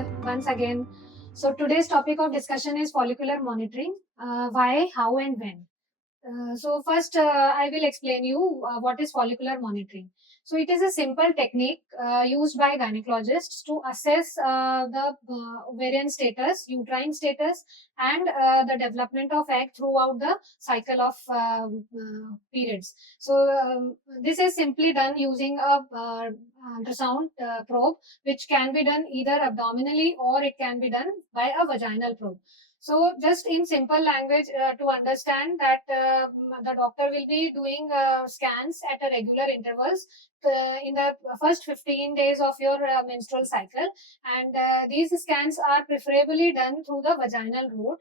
here once again. So today's topic of discussion is follicular monitoring. Why, how, and when. So first, I will explain you what is follicular monitoring. So it is a simple technique used by gynecologists to assess the ovarian status, uterine status, and the development of egg throughout the cycle of periods. So this is simply done using a ultrasound probe, which can be done either abdominally or it can be done by a vaginal probe. So just in simple language to understand that the doctor will be doing scans at a regular intervals in the first 15 days of your menstrual cycle, and these scans are preferably done through the vaginal route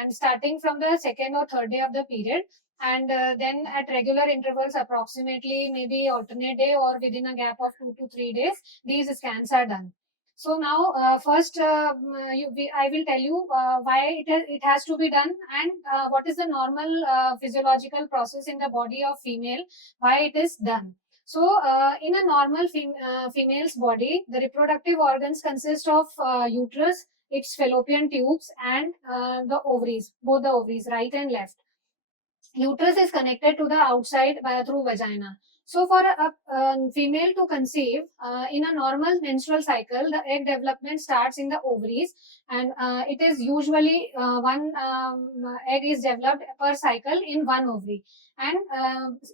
and starting from the second or third day of the period, and then at regular intervals, approximately maybe alternate day or within a gap of 2 to 3 days, these scans are done. So now, first, I will tell you why it has to be done, and what is the normal physiological process in the body of female, why it is done. So, in a normal female's body, the reproductive organs consist of uterus, its fallopian tubes, and the ovaries, both the ovaries, right and left. Uterus is connected to the outside through vagina. So for a female to conceive, in a normal menstrual cycle, the egg development starts in the ovaries, and it is usually one egg is developed per cycle in one ovary. And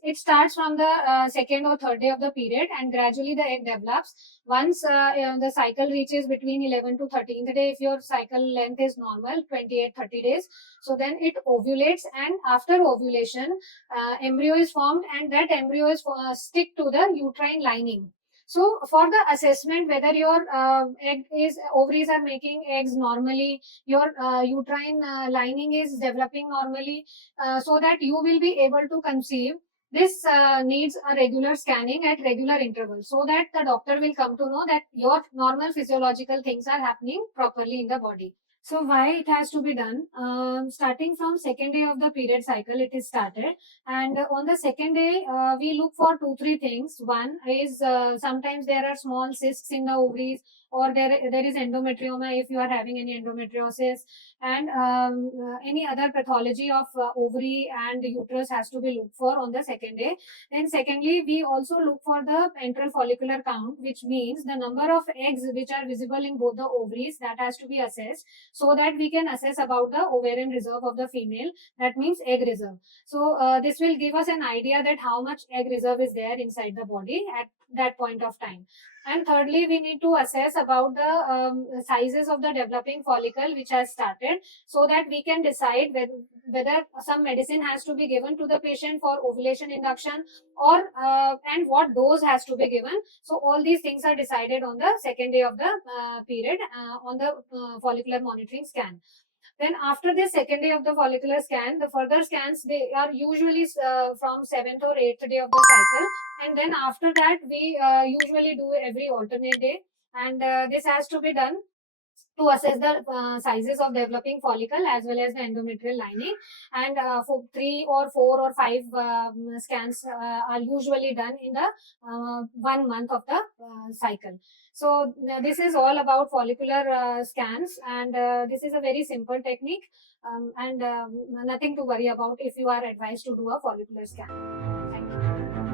it starts from the second or third day of the period, and gradually the egg develops. Once the cycle reaches between 11 to 13th day, if your cycle length is normal, 28-30 days, so then it ovulates, and after ovulation, embryo is formed, and that embryo is stick to the uterine lining. So for the assessment whether your ovaries are making eggs normally, your uterine lining is developing normally, so that you will be able to conceive, this needs a regular scanning at regular intervals, so that the doctor will come to know that your normal physiological things are happening properly in the body. So why it has to be done? Starting from second day of the period cycle, it is started, and on the second day, we look for 2-3 things. One is sometimes there are small cysts in the ovaries, or there is endometrioma if you are having any endometriosis, and any other pathology of ovary and uterus has to be looked for on the second day. Then secondly, we also look for the antral follicular count, which means the number of eggs which are visible in both the ovaries, that has to be assessed, so that we can assess about the ovarian reserve of the female, that means egg reserve. So this will give us an idea that how much egg reserve is there inside the body at that point of time. And thirdly, we need to assess about the sizes of the developing follicle which has started, so that we can decide whether some medicine has to be given to the patient for ovulation induction, or and what dose has to be given. So all these things are decided on the second day of the period on the follicular monitoring scan. Then after the second day of the follicular scan, the further scans, they are usually from 7th or 8th day of the cycle. And then after that, we usually do every alternate day. And this has to be done to assess the sizes of developing follicle as well as the endometrial lining. And for 3 or 4 or 5 scans are usually done in the 1 month of the cycle. So this is all about follicular scans, and this is a very simple technique, and nothing to worry about if you are advised to do a follicular scan. Thank you.